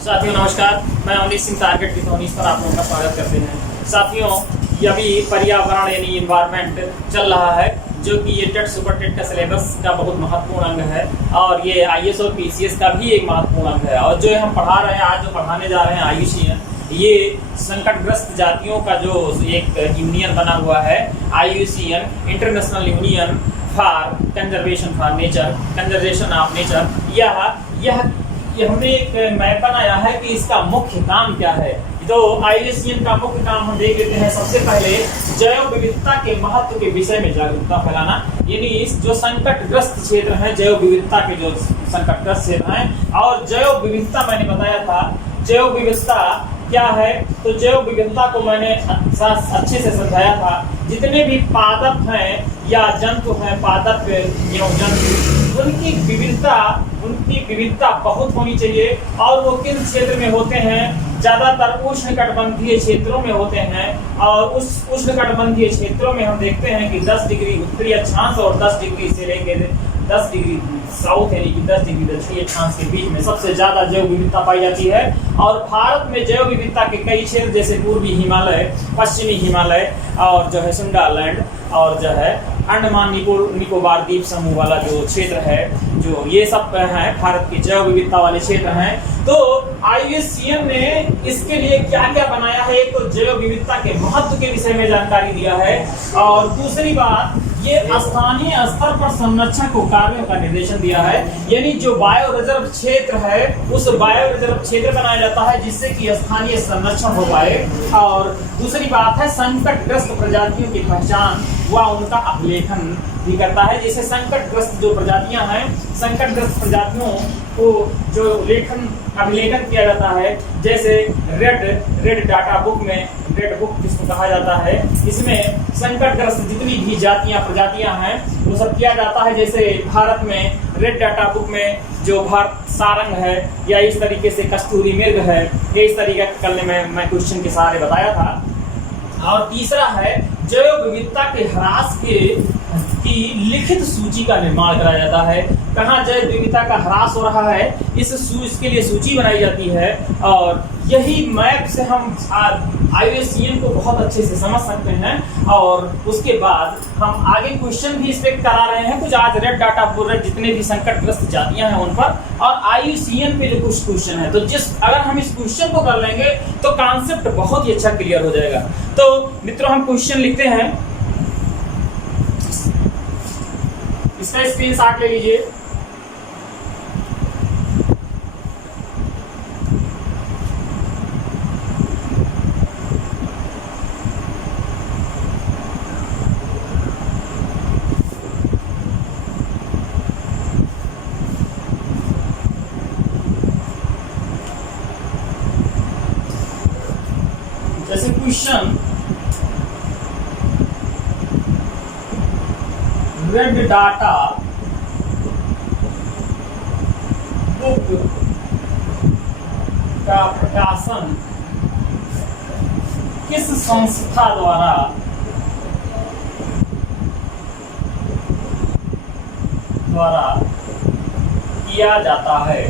साथियों नमस्कार, मैं अमरीश सिंह टारगेट की टोनीस पर आप लोगों का स्वागत करते हैं। साथियों, अभी पर्यावरण यानी इन्वायरमेंट चल रहा है, जो कि ये टेट सुपर टेट का सिलेबस का बहुत महत्वपूर्ण अंग है और ये आईएएस और पीसीएस का भी एक महत्वपूर्ण अंग है। और जो हम पढ़ा रहे हैं, आज जो पढ़ाने जा रहे हैं आईयूसीएन, ये संकटग्रस्त जातियों का जो एक यूनियन बना हुआ है, IUCN international union for conservation for nature, conservation of nature, यह हमने एक मैप बनाया है कि इसका मुख्य काम क्या है। तो आईयूसीएन का मुख्य काम हम देख लेते हैं। सबसे पहले जैव विविधता के महत्व के विषय में जागरूकता फैलाना, यानी जो संकटग्रस्त क्षेत्र हैं, जैव विविधता के जो संकटग्रस्त क्षेत्र हैं। और जैव विविधता मैंने बताया था, जैव विविधता क्या है, तो जैव विविधता को मैंने अच्छे से समझाया था। जितने भी पादप हैं या जंतु हैं, पादप एवं जंतु, उनकी विविधता बहुत होनी चाहिए। और वो किन क्षेत्र में होते हैं? ज्यादातर उष्णकटिबंधीय क्षेत्रों में होते हैं। और उस उष्णकटिबंधीय क्षेत्रों में हम देखते हैं कि 10 डिग्री उत्तरी अक्षांश और 10 डिग्री से लेकर 10 डिग्री साउथ यानी कि 10 डिग्री दक्षिणी अक्षांश के बीच में सबसे ज्यादा जैव विविधता पाई जाती है। और भारत में जैव विविधता के कई क्षेत्र जैसे पूर्वी हिमालय, पश्चिमी हिमालय और जो है सुंडरलैंड और जो है अंडमान निकोबार द्वीप समूह वाला जो क्षेत्र है, जो ये सब है भारत के जैव विविधता वाले क्षेत्र हैं। तो आईयूसीएन ने इसके लिए क्या क्या बनाया है? एक तो जैव विविधता के महत्व के विषय में जानकारी दिया है, और दूसरी बात ये स्थानीय स्तर पर संरक्षण को कार्यों का निर्देशन दिया है। यानी जो बायो रिजर्व क्षेत्र है, उस बायो रिजर्व क्षेत्र बनाया जाता है जिससे कि स्थानीय संरक्षण हो पाए। और दूसरी बात है संकटग्रस्त प्रजातियों की पहचान व उनका अभिलेखन भी करता है। जैसे संकटग्रस्त जो प्रजातियां हैं, संकटग्रस्त प्रजातियों को जो अभिलेखन किया जाता है, जैसे रेड डाटा बुक में, रेड बुक जिसको कहा जाता है, इसमें संकटग्रस्त जितनी भी प्रजातियां हैं वो सब किया जाता है। जैसे भारत में रेड डाटा बुक में जो भारत सारंग है, या इस तरीके से कस्तूरी मृग है, ये इस तरीके का कल मैं क्वेश्चन के सहारे बताया था। और तीसरा है जैव विविधता के ह्रास की लिखित सूची का निर्माण कराया जाता है। कहाँ जैव विविधता का ह्रास हो रहा है, इसके लिए सूची बनाई जाती है। और यही मैप से हम आईयूसीएन को बहुत अच्छे से समझ सकते हैं। और उसके बाद हम आगे क्वेश्चन भी इस पे करा रहे हैं कुछ। आज रेड डाटा पूरे जितने भी संकटग्रस्त जातियां हैं उन पर, और आईयूसीएन पे जो कुछ क्वेश्चन है, तो अगर हम इस क्वेश्चन को कर लेंगे तो कॉन्सेप्ट बहुत ही अच्छा क्लियर हो जाएगा। तो मित्रों, हम क्वेश्चन लिखते हैं, इसका स्क्रीनशॉट ले लीजिए। जैसे क्वेश्चन, रेड डाटा बुक का प्रकाशन किस संस्था द्वारा किया जाता है?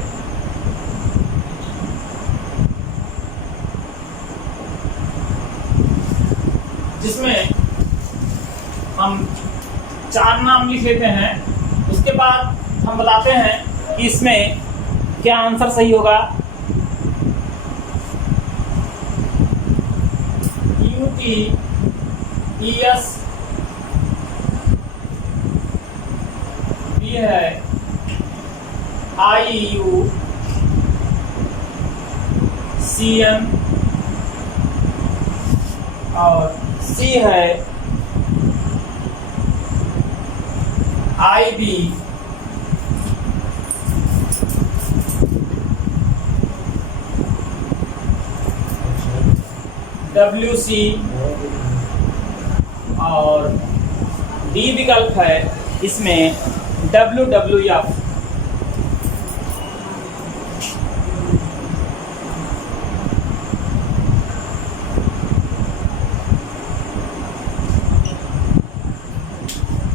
जिसमें हम 4 नाम लिख लेते हैं, उसके बाद हम बताते हैं कि इसमें क्या आंसर सही होगा। UTES B है, IUCN और C है IB, WC और D विकल्प है इसमें WWF।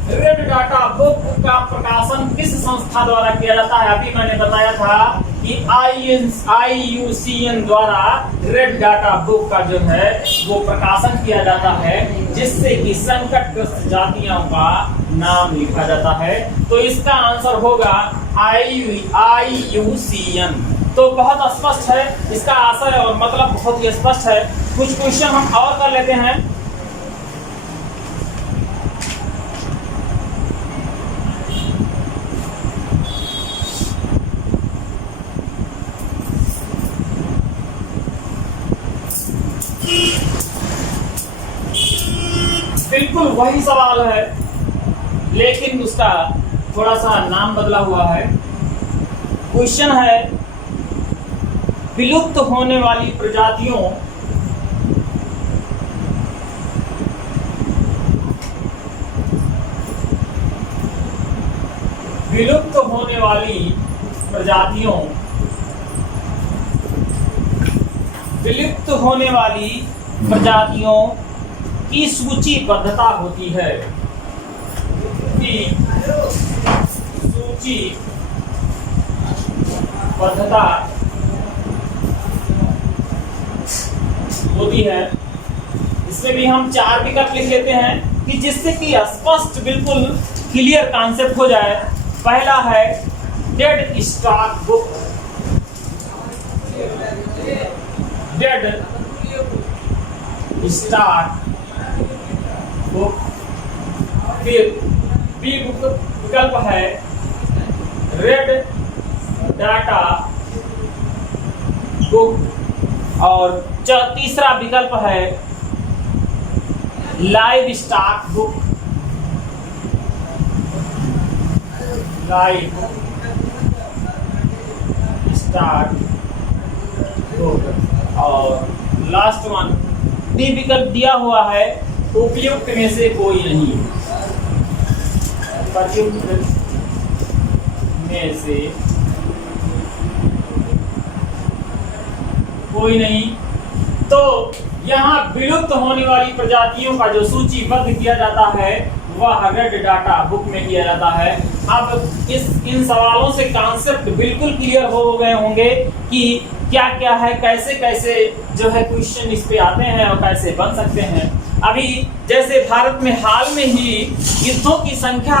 रेड डाटा बुक का प्रकाशन किस संस्था द्वारा किया जाता है? अभी मैंने बताया था कि IUCN द्वारा रेड डाटा बुक का जो है वो प्रकाशन किया जाता है, जिससे कि संकटग्रस्त जातियों का नाम लिखा जाता है। तो इसका आंसर होगा IUCN। तो बहुत स्पष्ट है इसका आशय और मतलब बहुत ही स्पष्ट है। कुछ क्वेश्चन हम और कर लेते हैं। बिल्कुल वही सवाल है, लेकिन उसका थोड़ा सा नाम बदला हुआ है। क्वेश्चन है विलुप्त होने वाली प्रजातियों विलुप्त होने वाली प्रजातियों विलुप्त होने वाली प्रजातियों की सूचीबद्धता होती है, की सूचीबद्धता होती है। इसमें भी हम 4 विकल्प लिख लेते हैं कि जिससे कि स्पष्ट बिल्कुल क्लियर कॉन्सेप्ट हो जाए। पहला है dead stock book, dead stock book. फिर बी विकल्प है रेड डाटा बुक, और तीसरा विकल्प है live stock book, live stock book. और लास्ट वन डी विकल्प दिया हुआ है उपयुक्त में से कोई नहीं, उपयुक्त में से कोई नहीं। तो यहाँ विलुप्त होने वाली प्रजातियों का जो सूचीबद्ध किया जाता है वह रेड डाटा बुक में किया जाता है। अब इन सवालों से कॉन्सेप्ट बिल्कुल क्लियर हो गए होंगे कि क्या क्या है, कैसे कैसे जो है क्वेश्चन इस पे आते हैं और कैसे बन सकते हैं। अभी जैसे भारत में हाल में ही गिद्धों की संख्या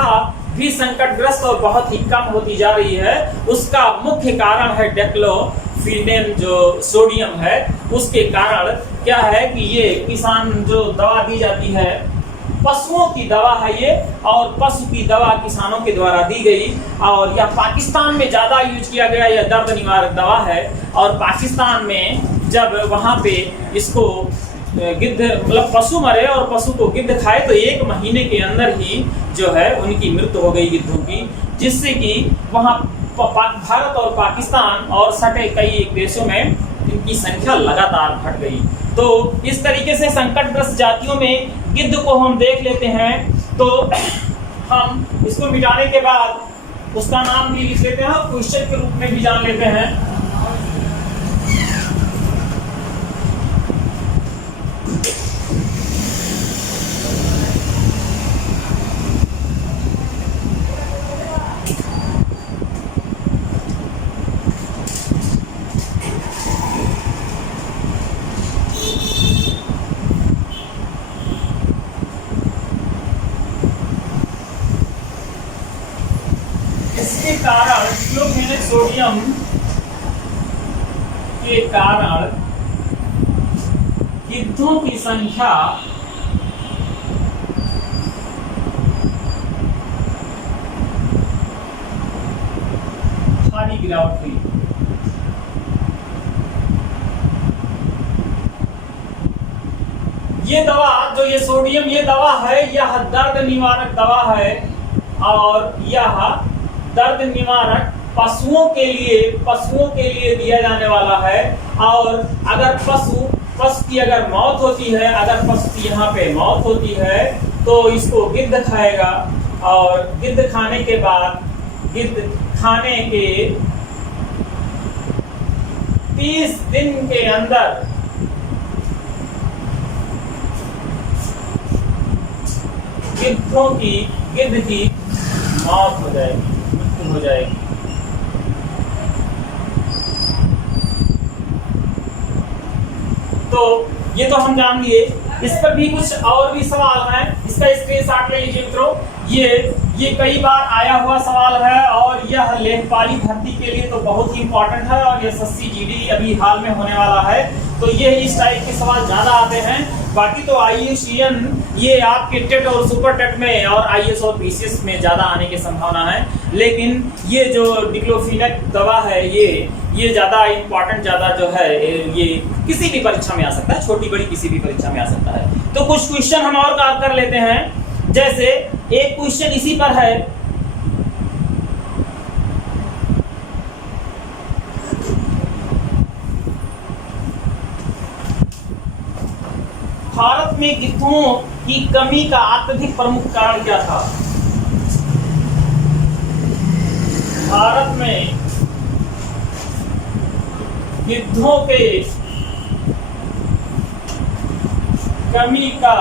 भी संकटग्रस्त और बहुत ही कम होती जा रही है। उसका मुख्य कारण है डेक्लोफिनेन जो सोडियम है, उसके कारण क्या है कि ये किसान जो दवा दी जाती है, पशुओं की दवा है ये, और पशु की दवा किसानों के द्वारा दी गई, और यह पाकिस्तान में ज़्यादा यूज किया गया। यह दर्द निवारक दवा है, और पाकिस्तान में जब वहाँ पे इसको गिद्ध मतलब पशु मरे और पशु को गिद्ध खाए तो 1 महीने के अंदर ही जो है उनकी मृत्यु हो गई गिद्धों की, जिससे कि वहाँ भारत और पाकिस्तान और सटे कई देशों में इनकी संख्या लगातार घट गई। तो इस तरीके से संकटग्रस्त जातियों में गिद्ध को हम देख लेते हैं। तो हम इसको मिटाने के बाद उसका नाम भी लिख लेते हैं और क्वेश्चन के रूप में भी जान लेते हैं। इसके कारण क्लोफिनेट सोडियम के कारण गिद्धों की संख्या भारी गिरावट हुई। ये दवा जो ये सोडियम ये दवा है, यह दर्द निवारक दवा है, और यह दर्द निवारक पशुओं के लिए दिया जाने वाला है। और अगर पशु की अगर मौत होती है, अगर पशु की यहाँ पे मौत होती है तो इसको गिद्ध खाएगा, और गिद्ध खाने के बाद गिद्ध खाने के 30 दिन के अंदर गिद्ध की मौत हो जाएगी, मृत्यु हो जाएगी। तो ये तो हम जान लिए। इस पर भी कुछ और भी सवाल हैं, इसका स्क्रीनशॉट ले लीजिए मित्रों। ये कई बार आया हुआ सवाल है और यह लेखपाली भर्ती के लिए तो बहुत ही इंपॉर्टेंट है और ये एसएससी जीडी अभी हाल में होने वाला है, तो ये इस टाइप के सवाल ज्यादा आते हैं। बाकी तो आईयूसीएन ये आपके टेट और सुपर टेट में और आईएएस और पीसीएस में ज्यादा आने की संभावना है, लेकिन ये जो डिक्लोफिनेक दवा है ये ज्यादा इंपॉर्टेंट, ज्यादा जो है ये किसी भी परीक्षा में आ सकता है, छोटी बड़ी किसी भी परीक्षा में आ सकता है। तो कुछ क्वेश्चन हम और कर लेते हैं। जैसे एक क्वेश्चन इसी पर है, भारत में गिद्धों की कमी का अत्यधिक प्रमुख कारण क्या था? भारत में गिद्धों के कमी का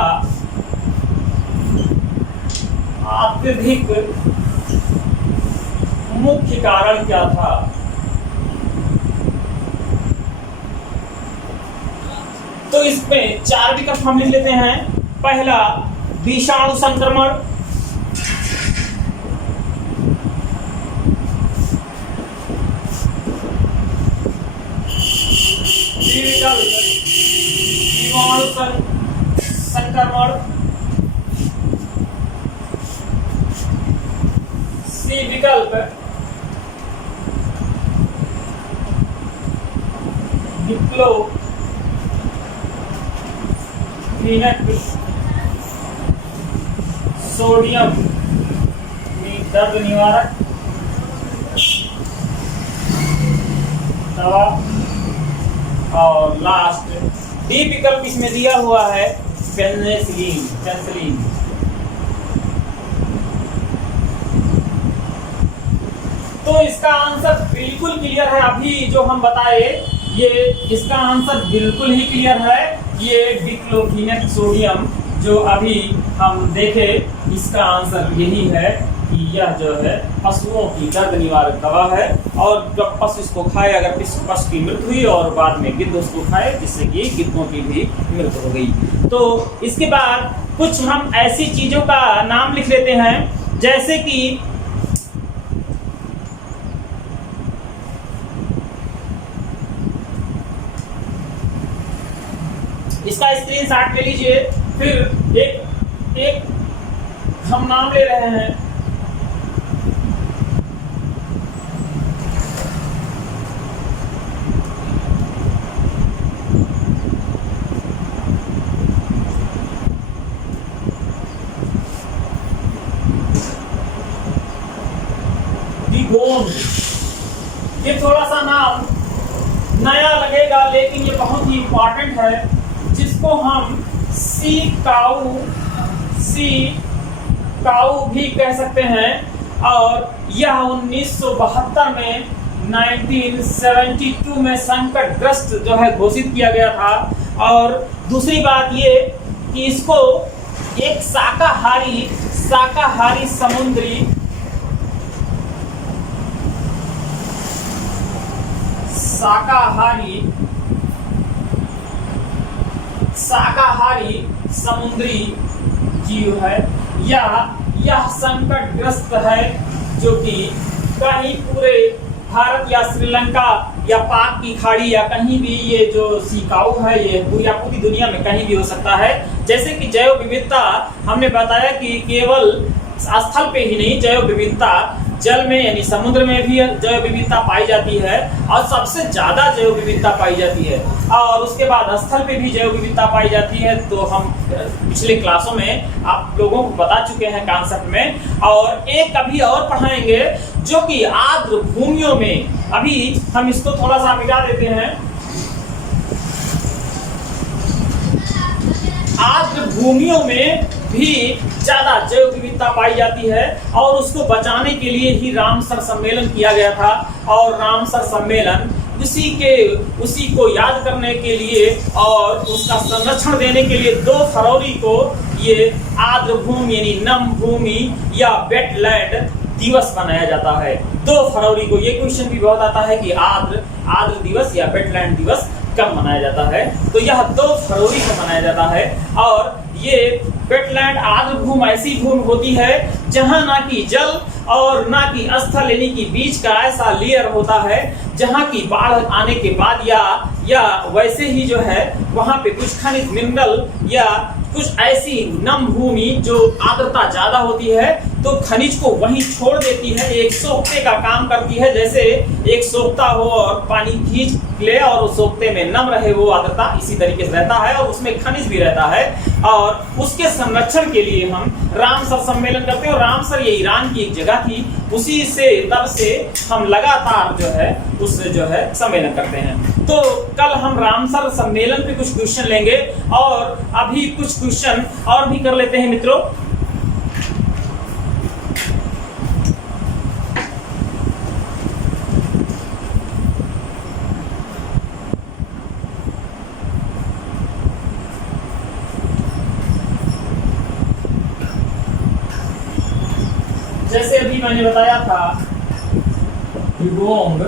अत्यधिक मुख्य कारण क्या था? तो इसमें 4 विकल्प हम लिख लेते हैं। पहला, विषाणु संक्रमण। विकल्प जीवाणु संक्रमण। सी विकल्प डिक्लोफिनेक सोडियम दर्द निवारक दवा। और लास्ट डी विकल्प इसमें दिया हुआ है पेनिसिलिन। तो इसका आंसर बिल्कुल क्लियर है, अभी जो हम बताए ये इसका आंसर बिल्कुल ही क्लियर है। ये डिक्लोफिनेक सोडियम जो अभी हम देखे, इसका आंसर यही है कि यह जो है पशुओं की दर्द निवारक दवा है, और जब पशु इसको खाए, अगर पशु की मृत्यु हुई और बाद में गिद्ध उसको खाए, जिससे कि गिद्धों की भी मृत्यु हो गई। तो इसके बाद कुछ हम ऐसी चीजों का नाम लिख लेते हैं, जैसे कि इसका स्क्रीनशॉट ले लीजिए। फिर एक हम नाम ले रहे हैं, ये थोड़ा सा नाम नया लगेगा लेकिन ये बहुत ही इंपॉर्टेंट है, जिसको हम सी काऊ भी कह सकते हैं। और यह 1972 में 1972 में संकटग्रस्त जो है घोषित किया गया था। और दूसरी बात ये कि इसको एक शाकाहारी समुद्री जीव है। यह संकटग्रस्त है, जो कि कहीं पूरे भारत या श्रीलंका या पाक की खाड़ी या कहीं भी ये जो सिकाऊ है ये पूरी दुनिया में कहीं भी हो सकता है। जैसे कि जैव विविधता हमने बताया कि केवल स्थल पे ही नहीं, जैव विविधता जल में यानी समुद्र में भी जैव विविधता पाई जाती है, और सबसे ज्यादा जैव विविधता पाई जाती है। और उसके बाद स्थल पे भी जैव विविधता पाई जाती है। तो हम पिछले क्लासों में आप लोगों को बता चुके हैं कॉन्सेप्ट में, और एक अभी और पढ़ाएंगे जो कि आर्द्र भूमियों में। अभी हम इसको थोड़ा सा मिटा देते हैं। आर्द्र भूमियों में भी ज्यादा जैव विविधता पाई जाती है, और उसको बचाने के लिए ही रामसर सम्मेलन किया गया था। और रामसर सम्मेलन उसी को याद करने के लिए और उसका संरक्षण देने के लिए 2 फरवरी को ये आर्द्र भूमि यानी नम भूमि या वेटलैंड दिवस मनाया जाता है। 2 फरवरी को ये क्वेश्चन भी बहुत आता है कि आर्द्र दिवस या वेटलैंड दिवस कब मनाया जाता है? तो यह 2 फरवरी को मनाया जाता है। और ये वेटलैंड आर्द्र भूमि ऐसी भूमि होती है जहां ना कि जल और ना कि स्थल यानी कि बीच का ऐसा लेयर होता है जहां की बाढ़ आने के बाद या वैसे ही जो है वहां पे कुछ खनिज मिनरल या कुछ ऐसी नम भूमि जो आर्द्रता ज्यादा होती है तो खनिज को वहीं छोड़ देती है, एक सोखते का काम करती है। जैसे एक सोखता हो और पानी खींच ले और उस सोखते में नम रहे वो आर्द्रता, इसी तरीके से रहता है और उसमें खनिज भी रहता है। और उसके संरक्षण के लिए हम रामसर सम्मेलन करते हैं। और रामसर ये ईरान की एक जगह थी, उसी से तब से हम लगातार जो है उससे जो है सम्मेलन करते हैं। तो कल हम रामसर सम्मेलन पे कुछ क्वेश्चन लेंगे और अभी कुछ क्वेश्चन और भी कर लेते हैं मित्रों। जैसे अभी मैंने बताया था दिगोंग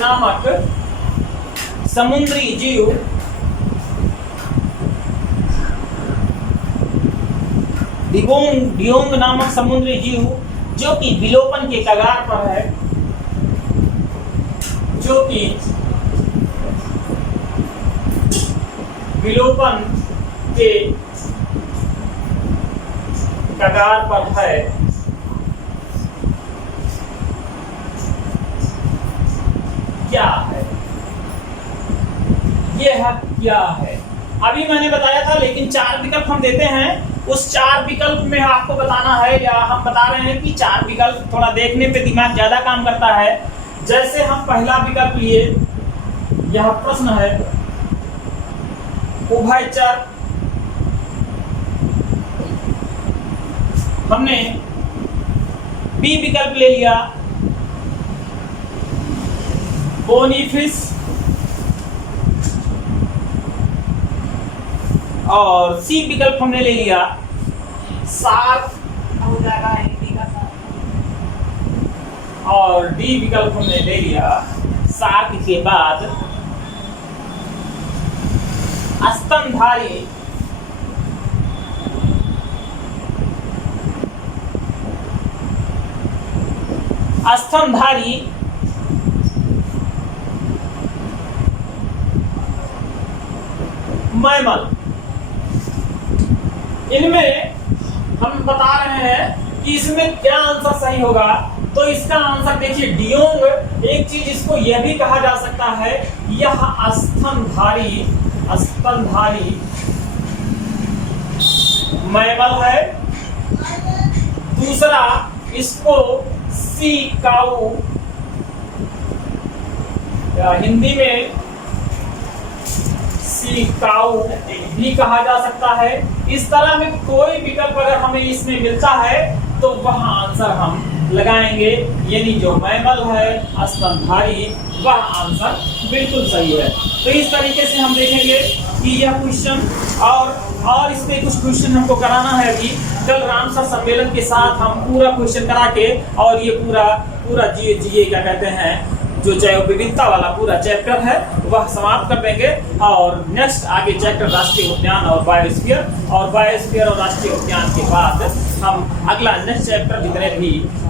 नामक समुद्री जीव डियोंग नामक समुद्री जीव जो कि विलोपन के कगार पर है, जो कि विलोपन के कगार पर है, क्या है यह क्या है? अभी मैंने बताया था, लेकिन 4 विकल्प हम देते हैं। उस 4 विकल्प में आपको बताना है, या हम बता रहे हैं कि 4 विकल्प थोड़ा देखने पे दिमाग ज्यादा काम करता है। जैसे हम पहला विकल्प लिए, यह प्रश्न है उभयचर। हमने बी विकल्प ले लिया बोनीफिश, और सी विकल्प हमने ले लिया शार्क, और डी विकल्प हमने ले लिया शार्क के बाद स्तनधारी मैमल। इनमें हम बता रहे हैं कि इसमें क्या आंसर सही होगा। तो इसका आंसर देखिए डियोंग। एक चीज इसको यह भी कहा जा सकता है, यह स्तनधारी मैमल है। दूसरा, इसको सी काऊ, हिंदी में सी काऊ भी कहा जा सकता है। इस तरह में कोई विकल्प अगर हमें इसमें मिलता है तो वह आंसर हम लगाएंगे, यानी जो मैमल है स्तनधारी, वह आंसर बिल्कुल सही है। तो इस तरीके से हम देखेंगे कि यह क्वेश्चन और इस पे कुछ क्वेश्चन हमको कराना है। अभी कल रामसर सम्मेलन के साथ हम पूरा क्वेश्चन करा के और ये पूरा जीए क्या कहते हैं जो जैव विविधता वाला पूरा चैप्टर है वह समाप्त कर देंगे। और नेक्स्ट आगे चैप्टर राष्ट्रीय उद्यान और बायोस्फीयर, और बायोस्फीयर और राष्ट्रीय उद्यान के बाद हम अगला नेक्स्ट चैप्टर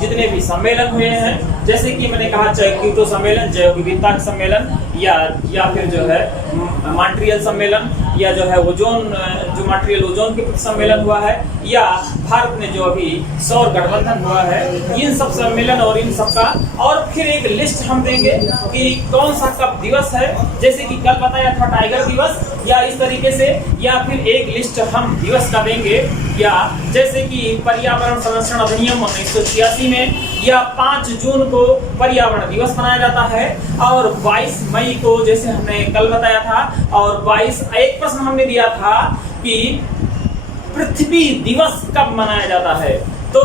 जितने भी सम्मेलन हुए हैं, जैसे कि मैंने कहा चाहे क्योटो सम्मेलन, जैव विविधता सम्मेलन, या फिर जो है मॉन्ट्रियल सम्मेलन, या जो है जो मॉन्ट्रियल ओजोन के सम्मेलन हुआ है, या भारत में जो अभी सौर गठबंधन हुआ है, इन सब सम्मेलन और इन सब का, और फिर एक लिस्ट हम देंगे कि कौन सा कब दिवस है। जैसे कि कल बताया था टाइगर दिवस, या इस तरीके से, या फिर एक लिस्ट हम दिवस का देंगे, या जैसे कि पर्यावरण संरक्षण अधिनियम 1986 में या 5 जून को पर्यावरण दिवस मनाया जाता है, और 22 मई को जैसे हमने कल बताया था, और 22 एक प्रश्न हमने दिया था कि पृथ्वी दिवस कब मनाया जाता है। तो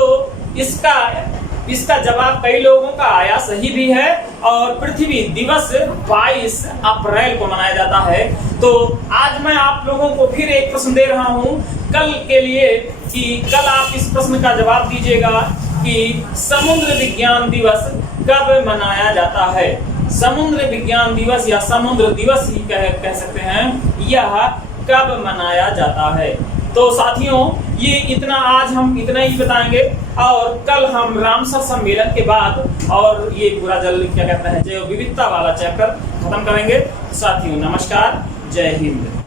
इसका जवाब कई लोगों का आया, सही भी है, और पृथ्वी दिवस 22 अप्रैल को मनाया जाता है। तो आज मैं आप लोगों को फिर एक प्रश्न दे रहा हूं कल के लिए कि कल आप इस प्रश्न का जवाब दीजिएगा कि समुद्र विज्ञान दिवस कब मनाया जाता है। समुद्र विज्ञान दिवस या समुद्र दिवस ही कह सकते हैं, यह कब मनाया जाता है। तो साथियों, ये इतना आज हम इतना ही बताएंगे और कल हम रामसर सम्मेलन के बाद और ये पूरा जल क्या कहते हैं जैव विविधता वाला चैप्टर खत्म करेंगे। साथियों नमस्कार, जय हिंद।